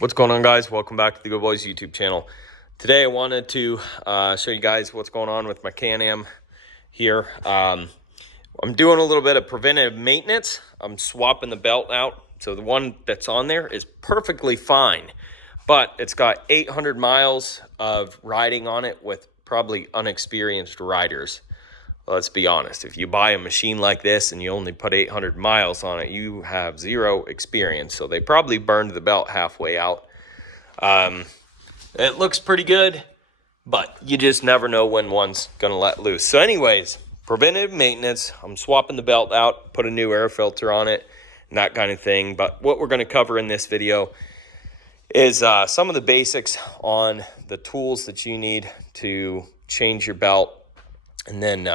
What's going on, guys? Welcome back to the Goodol'boys YouTube channel. Today I wanted to show you guys what's going on with my Can-Am here. I'm doing a little bit of preventative maintenance. I'm swapping the belt out. So the one that's on there is perfectly fine, but it's got 800 miles of riding on it with probably unexperienced riders. Let's be honest, if you buy a machine like this and you only put 800 miles on it, you have zero experience. So they probably burned the belt halfway out. It looks pretty good, but you just never know when one's going to let loose. So anyways, preventative maintenance, I'm swapping the belt out, put a new air filter on it, and that kind of thing. But what we're going to cover in this video is some of the basics on the tools that you need to change your belt. And then,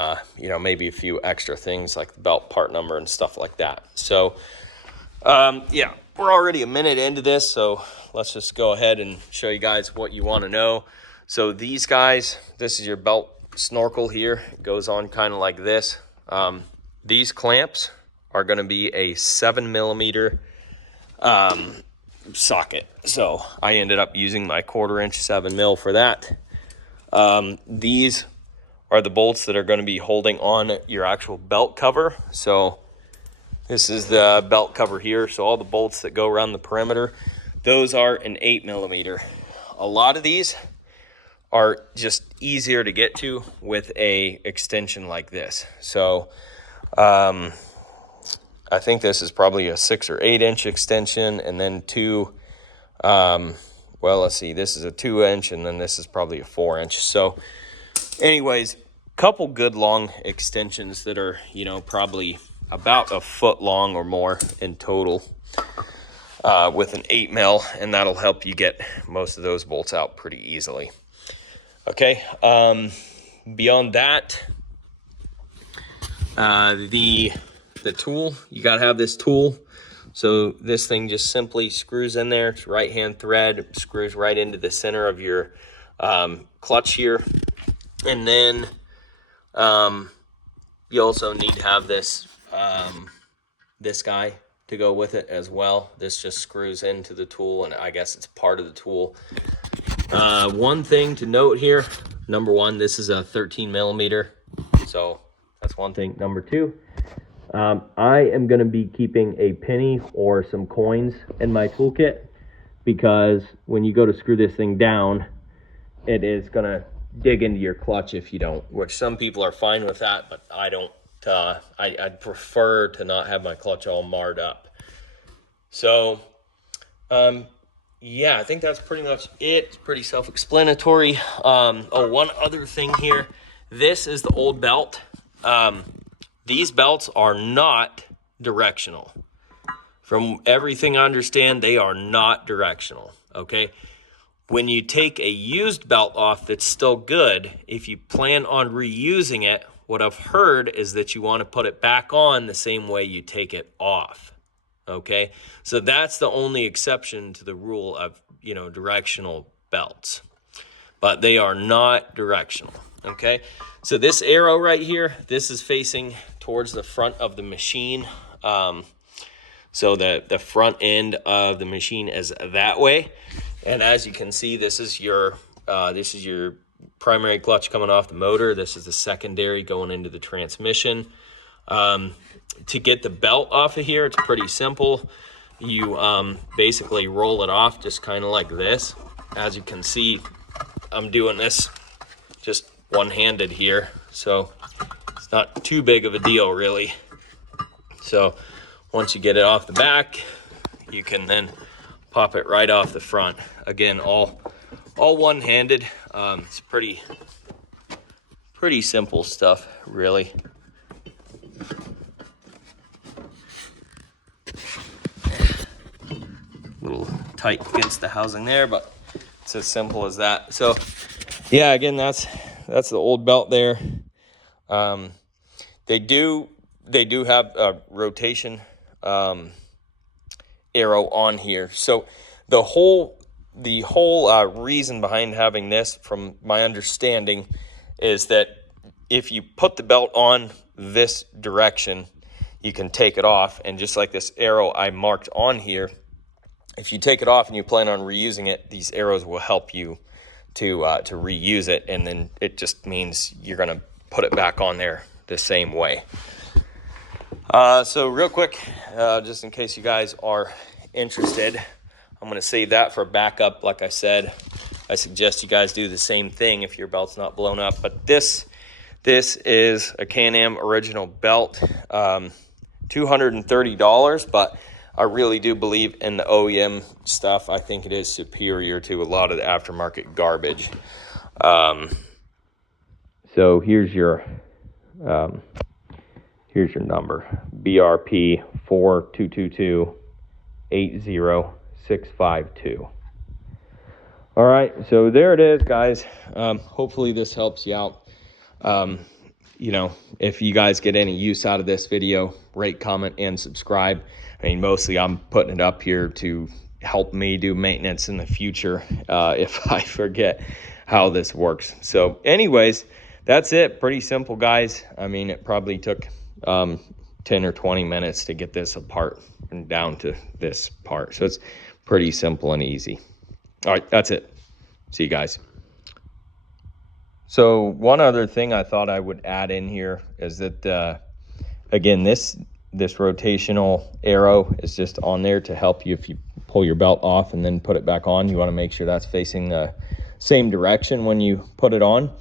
maybe a few extra things like the belt part number and stuff like that. So, yeah, we're already a minute into this, so let's just go ahead and show you guys what you want to know. So these guys, this is your belt snorkel here. It goes on kind of like this. These clamps are going to be a 7mm socket. So I ended up using my 1/4 inch 7mm for that. These are the bolts that are going to be holding on your actual belt cover. So this is the belt cover here. So all the bolts that go around the perimeter, those are an 8mm. A lot of these are just easier to get to with a extension like this. So I think this is probably a 6 or 8 inch extension, and then let's see, this is a 2 inch, and then this is probably a 4 inch. So anyways, couple good long extensions that are, probably about a foot long or more in total with an 8mm, and that'll help you get most of those bolts out pretty easily. Okay, beyond that, the tool, you got to have this tool. So this thing just simply screws in there. It's right-hand thread, screws right into the center of your clutch here. And then you also need to have this this guy to go with it as well. This just screws into the tool, and I guess it's part of the tool. One thing to note here, number one, this is a 13mm, so that's one thing. Number two, I am going to be keeping a penny or some coins in my toolkit, because when you go to screw this thing down, it is going to dig into your clutch if you don't, which some people are fine with that, but I don't. I'd prefer to not have my clutch all marred up. So yeah, I think that's pretty much it. It's pretty self-explanatory. One other thing here, this is the old belt. These belts are not directional. From everything I understand, they are not directional. Okay, when you take a used belt off that's still good, if you plan on reusing it, what I've heard is that you want to put it back on the same way you take it off. Okay, so that's the only exception to the rule of, directional belts, but they are not directional. Okay, so this arrow right here, this is facing towards the front of the machine. So the front end of the machine is that way. And as you can see, this is your primary clutch coming off the motor. This is the secondary going into the transmission. To get the belt off of here, it's pretty simple. You basically roll it off just kind of like this. As you can see, I'm doing this just one-handed here, so it's not too big of a deal really. So once you get it off the back, you can then pop it right off the front. Again, all one-handed. It's pretty simple stuff, really. A little tight against the housing there, but it's as simple as that. So yeah, again, that's the old belt there. They do have a rotation arrow on here. So the whole reason behind having this, from my understanding, is that if you put the belt on this direction, you can take it off, and just like this arrow I marked on here, if you take it off and you plan on reusing it, these arrows will help you to reuse it, and then it just means you're gonna put it back on there the same way. So real quick, just in case you guys are interested, I'm gonna save that for backup. Like I said, I suggest you guys do the same thing if your belt's not blown up. But this is a Can-Am original belt, $230, but I really do believe in the OEM stuff. I think it is superior to a lot of the aftermarket garbage. So here's your number, BRP 422280652. All right, so there it is, guys. Hopefully this helps you out. You know, if you guys get any use out of this video, rate, comment, and subscribe. I mean, mostly I'm putting it up here to help me do maintenance in the future if I forget how this works. So anyways, that's it. Pretty simple, guys. I mean, it probably took 10 or 20 minutes to get this apart and down to this part. So it's pretty simple and easy. All right, that's it. See you guys. So one other thing I thought I would add in here is that, again, this rotational arrow is just on there to help you if you pull your belt off and then put it back on. You want to make sure that's facing the same direction when you put it on.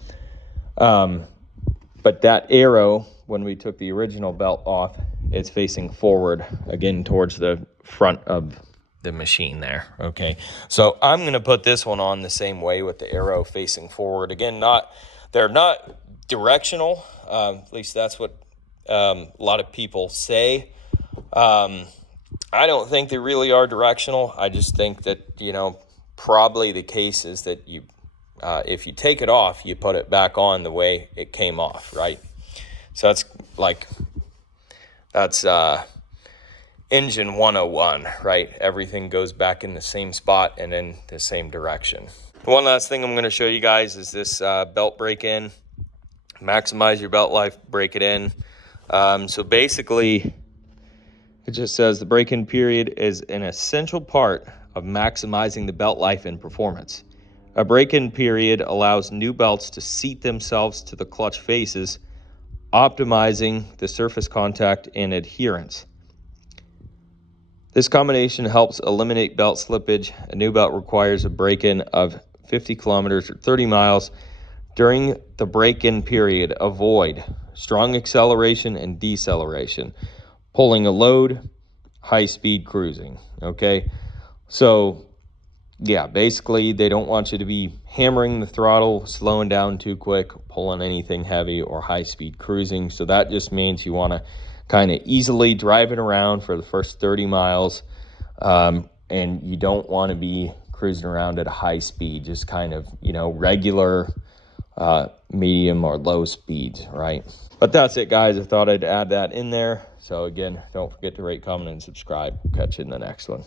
But that arrow, when we took the original belt off, it's facing forward, again, towards the front of the machine there. Okay, so I'm going to put this one on the same way with the arrow facing forward. Again, they're not directional. At least that's what a lot of people say. I don't think they really are directional. I just think that, you know, probably the case is that you if you take it off, you put it back on the way it came off, right? So that's engine 101, right? Everything goes back in the same spot and in the same direction. One last thing I'm going to show you guys is this belt break-in. Maximize your belt life, break it in. So basically, it just says the break-in period is an essential part of maximizing the belt life and performance. A break-in period allows new belts to seat themselves to the clutch faces, optimizing the surface contact and adherence. This combination helps eliminate belt slippage. A new belt requires a break-in of 50 kilometers or 30 miles. During the break-in period, avoid strong acceleration and deceleration, pulling a load, high-speed cruising, okay? So, yeah, basically they don't want you to be hammering the throttle, slowing down too quick, pulling anything heavy, or high-speed cruising. So that just means you want to kind of easily drive it around for the first 30 miles, and you don't want to be cruising around at a high speed, just kind of, you know, regular medium or low speeds, right? But that's it, guys. I thought I'd add that in there. So again, don't forget to rate, comment, and subscribe. Catch you in the next one.